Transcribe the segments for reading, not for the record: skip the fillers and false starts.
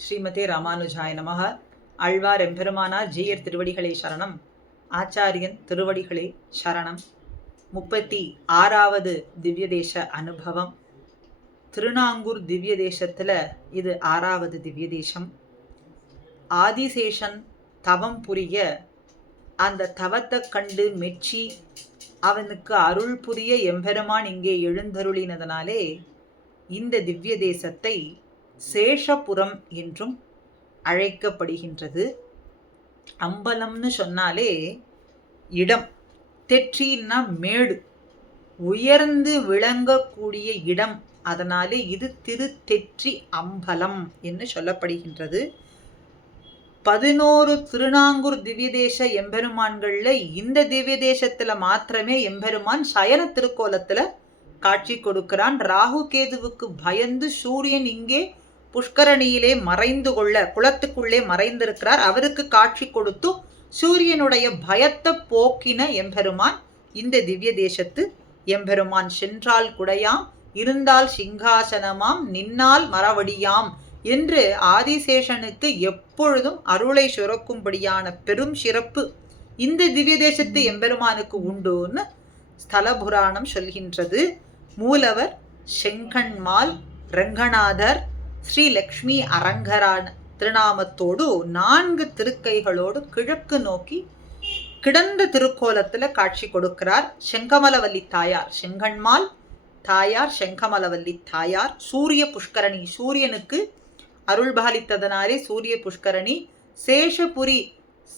ஸ்ரீமதே ராமானுஜாய நமக. ஆழ்வார் எம்பெருமானார் ஜீயர் திருவடிகளே சரணம். ஆச்சாரியன் திருவடிகளே சரணம். 36வது திவ்ய தேச அனுபவம். திருநாங்கூர் திவ்ய தேசத்தில் இது 6வது திவ்ய தேசம். ஆதிசேஷன் தவம் புரிய அந்த தவத்தை கண்டு மெச்சி அவனுக்கு அருள் புரிய எம்பெருமான் இங்கே எழுந்தருளினதனாலே இந்த திவ்ய தேசத்தை சேஷபுரம் என்றும் அழைக்கப்படுகின்றது. அம்பலம்னு சொன்னாலே இடம், தெற்றின்னா மேடு, உயர்ந்து விளங்கக்கூடிய இடம். அதனாலே இது திருத்தெற்றி அம்பலம் என்று சொல்லப்படுகின்றது. 11 திருநாங்கூர் திவ்ய தேச எம்பெருமான்கள்ல இந்த திவ்ய தேசத்துல மாத்திரமே எம்பெருமான் சயன திருக்கோலத்துல காட்சி கொடுக்கிறான். ராகு கேதுவுக்கு பயந்து சூரியன் இங்கே புஷ்கரணியிலே மறைந்து கொள்ள குளத்துக்குள்ளே மறைந்திருக்கிறார். அவருக்கு காட்சி கொடுத்து சூரியனுடைய பயத்தை போக்கின எம்பெருமான் இந்த திவ்ய தேசத்து எம்பெருமான். சென்றால் குடையாம், இருந்தால் சிங்காசனமாம், நின்னால் மரவடியாம் என்று ஆதிசேஷனுக்கு எப்பொழுதும் அருளை சுரக்கும்படியான பெரும் சிறப்பு இந்த திவ்ய தேசத்து எம்பெருமானுக்கு உண்டுன்னு ஸ்தல புராணம் சொல்கின்றது. மூலவர் செங்கண்மால் ரங்கநாதர் ஸ்ரீ லக்ஷ்மி அரங்கரான திருநாமத்தோடு 4 திருக்கைகளோடு கிழக்கு நோக்கி கிடந்த திருக்கோலத்துல காட்சி கொடுக்கிறார். செங்கமலவல்லி தாயார், செங்கண்மால் தாயார், செங்கமலவல்லி தாயார். சூரிய புஷ்கரணி, சூரியனுக்கு அருள் பாலித்ததனாலே சூரிய புஷ்கரணி. சேஷபுரி,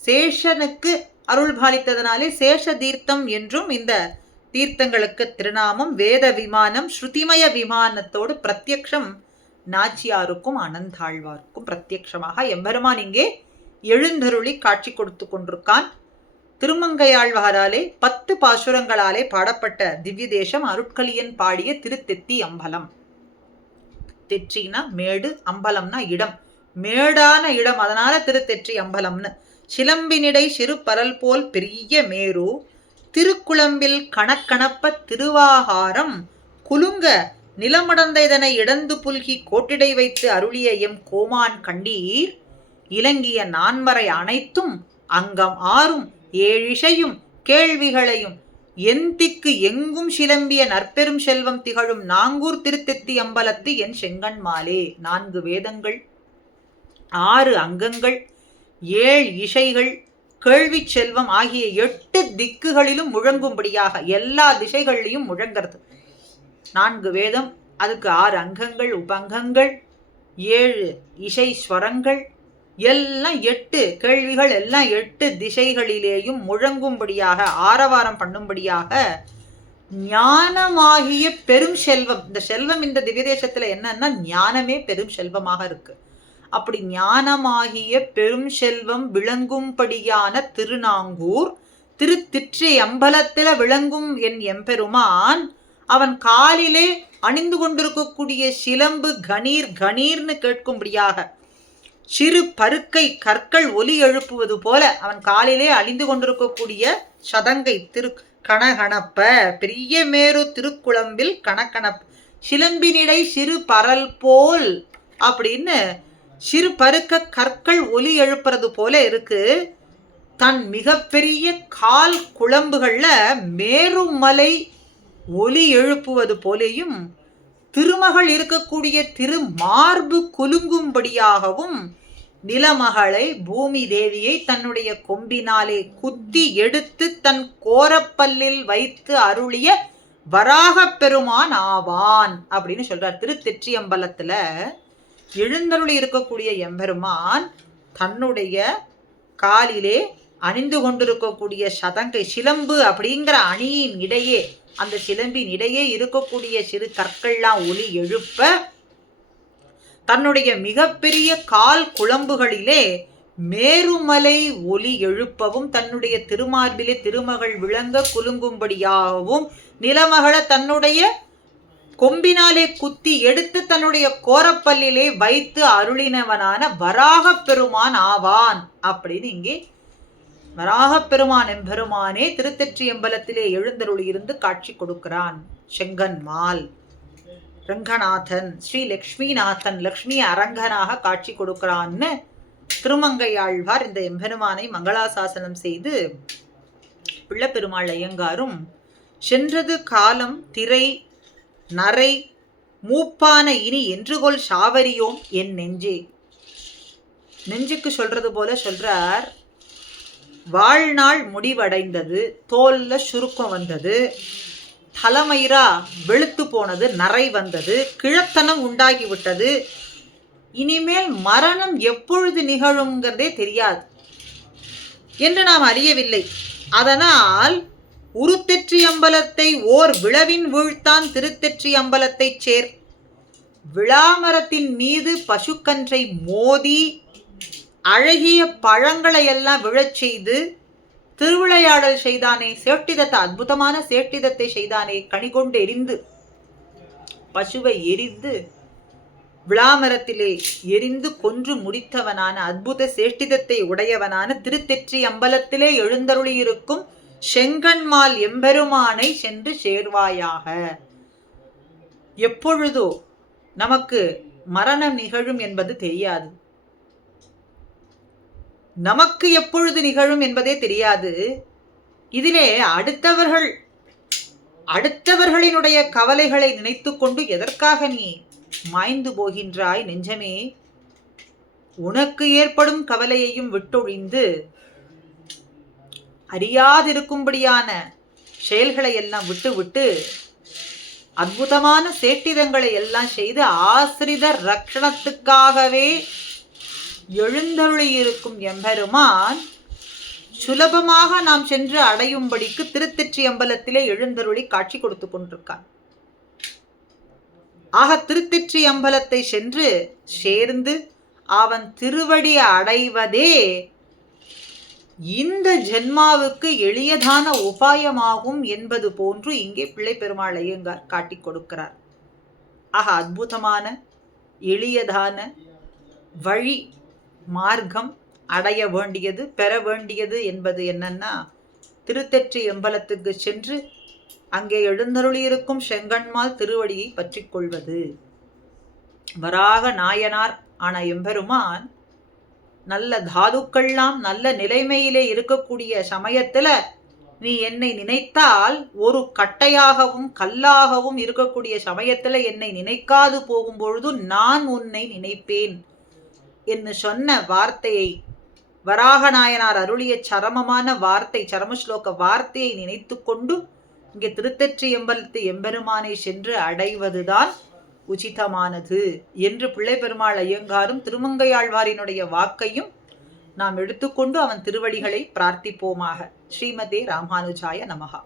சேஷனுக்கு அருள் பாலித்ததனாலே சேஷ தீர்த்தம் என்றும் இந்த தீர்த்தங்களுக்கு திருநாமம். வேத விமானம், ஸ்ருதிமய விமானத்தோடு பிரத்யக்ஷம் நாச்சியாருக்கும் அனந்தாழ்வாருக்கும் பிரத்யக்ஷமாக எம்பெருமான் இங்கே எழுந்தருளி காட்சி கொடுத்து கொண்டிருக்கான். திருமங்கையாழ்வாராலே 10 பாசுரங்களாலே பாடப்பட்ட திவ்ய தேசம் அருட்கலியன் பாடிய திருத்தெத்தி அம்பலம். தெற்றினா மேடு, அம்பலம்னா இடம், மேடான இடம், அதனால திருத்தெற்றி அம்பலம்னு. சிலம்பினிடை சிறு பரல் போல் பெரிய மேரு, திருக்குளம்பில் கணக்கணப்ப திருவாகாரம், குலுங்க நிலமடந்த இதனை இடந்து புல்கி கோட்டிடை வைத்து அருளிய எம் கோமான் கண்டீர், இலங்கிய நான்மறை அனைத்தும் அங்கம் 6 7 கேள்விகளையும் எந்திக்கு எங்கும் சிலம்பிய நற்பெரும் செல்வம் திகழும் நாங்கூர் திருத்தெத்தி அம்பலத்து என் செங்கண்மாலே. 4 வேதங்கள், 6 அங்கங்கள், 7 இசைகள், கேள்வி செல்வம் ஆகிய 8 திக்குகளிலும் முழங்கும்படியாக எல்லா திசைகளிலும் முழங்கிறது. 4 வேதம், அதுக்கு 6 அங்கங்கள், உபங்கங்கள், 7 இசை ஸ்வரங்கள், எல்லாம் 8 கேள்விகள், எல்லாம் 8 திசைகளிலேயும் முழங்கும்படியாக ஆரவாரம் பண்ணும்படியாக ஞானமாகிய பெரும் செல்வம். இந்த செல்வம் இந்த திவ்ய தேசத்துல என்னன்னா ஞானமே பெரும் செல்வமாக இருக்கு. அப்படி ஞானமாகிய பெரும் செல்வம் விளங்கும்படியான திருநாங்கூர் திருத்திற்றி அம்பலத்துல விளங்கும் என் எம்பெருமான் அவன் காலிலே அணிந்து கொண்டிருக்கக்கூடிய சிலம்பு கணீர் கணீர்னு கேட்கும்படியாக, சிறு பருக்கை கற்கள் ஒலி எழுப்புவது போல அவன் காலிலே அணிந்து கொண்டிருக்கக்கூடிய சதங்கை திரு கணகணப்ப, பெரிய மேரு திருக்குளம்பில் கணக்கணப்ப, சிலம்பினிடை சிறு பரல் போல் அப்படின்னு சிறு பருக்க கற்கள் ஒலி எழுப்புறது போல இருக்கு. தன் மிகப்பெரிய கால் குளம்புகள்ல மேருமலை ஒலி எழுப்புவது போலேயும், திருமகள் இருக்கக்கூடிய திரு மார்பு குலுங்கும்படியாகவும், நிலமகளை பூமி தேவியை தன்னுடைய கொம்பினாலே குத்தி எடுத்து தன் கோரப்பல்லில் வைத்து அருளிய வராக பெருமான் ஆவான் அப்படின்னு சொல்றார். திருத்தெற்றியம்பலத்துல எழுந்தருளி இருக்கக்கூடிய எம்பெருமான் தன்னுடைய காலிலே அணிந்து கொண்டிருக்கக்கூடிய சதங்கை சிலம்பு அப்படிங்கிற அணியின் இடையே, அந்த சிலம்பின் இடையே இருக்கக்கூடிய சிறு கற்கள்லாம் ஒலி எழுப்ப, தன்னுடைய மிகப்பெரிய கால் குளம்புகளிலே மேருமலை ஒலி எழுப்பவும், தன்னுடைய திருமார்பிலே திருமகள் விளங்க குலுங்கும்படியாகவும், நிலமகளை தன்னுடைய கொம்பினாலே குத்தி எடுத்து தன்னுடைய கோரப்பல்லிலே வைத்து அருளினவனான வராக பெருமான் ஆவான் அப்படின்னு இங்கே வராகப் பெருமான் எம்பெருமானே திருத்தெற்றி அம்பலத்திலே எழுந்தருளி இருந்து காட்சி கொடுக்கிறான். செங்கன்மால் ரங்கநாதன், ஸ்ரீ லக்ஷ்மிநாதன், லக்ஷ்மி அரங்கனாக காட்சி கொடுக்கிறான்னு திருமங்கையாழ்வார் இந்த எம்பெருமானை மங்களாசாசனம் செய்து பிள்ளைப்பெருமாள் ஐயங்காரும் சென்றது காலம் திரை நரை மூப்பான இனி என்றுகொள் சாவரியோம் என் நெஞ்சே. நெஞ்சுக்கு சொல்றது போல சொல்றார். வாழ்நாள் முடிவடைந்தது, தோல்ல சுருக்கம் வந்தது, தலைமயிரா வெளுத்து போனது, நரை வந்தது, கிழத்தனம் உண்டாகிவிட்டது. இனிமேல் மரணம் எப்பொழுது நிகழுங்கிறதே தெரியாது என்று நாம் அறியவில்லை. அதனால் உருத்தெற்றி அம்பலத்தை ஓர் விழவின் வீழ்த்தான் திருத்தெற்றி அம்பலத்தை சேர். விழாமரத்தின் மீது பசுக்கன்றை மோதி அழகிய பழங்களை எல்லாம் விழச் செய்து திருவிளையாடல் செய்தானே, சேட்டிதத்தை, அற்புதமான சேட்டிதத்தை செய்தானே, கனிகொண்டு எரிந்து பசுவை எரிந்து விழாமரத்திலே எரிந்து கொன்று முடித்தவனான அற்புத சேஷ்டிதத்தை உடையவனான திருத்தெற்றி அம்பலத்திலே எழுந்தருளியிருக்கும் செங்கண்மால் எம்பெருமானை சென்று சேர்வாயாக. எப்பொழுதோ நமக்கு மரணம் நிகழும் என்பது தெரியாது, நமக்கு எப்பொழுது நிகழும் என்பதே தெரியாது. இதிலே அடுத்தவர்களினுடைய கவலைகளை நினைத்து கொண்டு எதற்காக நீ மாய்ந்து போகின்றாய் நெஞ்சமே? உனக்கு ஏற்படும் கவலையையும் விட்டொழிந்து அறியாதிருக்கும்படியான செயல்களை எல்லாம் விட்டு அற்புதமான சேட்டிதங்களை எல்லாம் செய்து ஆசிரித ரக்ஷணத்துக்காகவே எழுந்தருளியிருக்கும் எம்பெருமான் சுலபமாக நாம் சென்று அடையும்படிக்கு திருத்தெற்றி அம்பலத்திலே எழுந்தருளி காட்சி கொடுத்து கொண்டிருக்கான். ஆக திருத்தெற்றி அம்பலத்தை சென்று சேர்ந்து அவன் திருவடி அடைவதே இந்த ஜென்மாவுக்கு எளியதான உபாயமாகும் என்பது போன்று இங்கே பிள்ளை பெருமாள் ஐயங்கார் காட்டி கொடுக்கிறார். ஆக அற்புதமான எளியதான வழி மார்க்கம் அடைய வேண்டியது, பெற வேண்டியது என்பது என்னன்னா, திருத்தெற்றி அம்பலத்துக்கு சென்று அங்கே எழுந்தருளியிருக்கும் செங்கண்மால் திருவடியை பற்றி கொள்வது. வராக நாயனார் ஆன எம்பெருமான் நல்ல தாதுக்கள்லாம் நல்ல நிலைமையிலே இருக்கக்கூடிய சமயத்துல நீ என்னை நினைத்தால், ஒரு கட்டையாகவும் கல்லாகவும் இருக்கக்கூடிய சமயத்துல என்னை நினைக்காது போகும்பொழுது நான் உன்னை நினைப்பேன் என்று சொன்ன வார்த்தையை, வராக நாயனார் அருளிய சரமமான வார்த்தை, சரமஸ்லோக வார்த்தையை நினைத்து கொண்டு இங்கே திருத்தெற்றி அம்பலத்து எம்பெருமானை சென்று அடைவதுதான் உச்சிதமானது என்று பிள்ளை பெருமாள் ஐயங்காரும் திருமங்கையாழ்வாரினுடைய வாக்கையும் நாம் எடுத்துக்கொண்டு அவன் திருவடிகளை பிரார்த்திப்போமாக. ஸ்ரீமதே ராமானுஜாய நமஹா.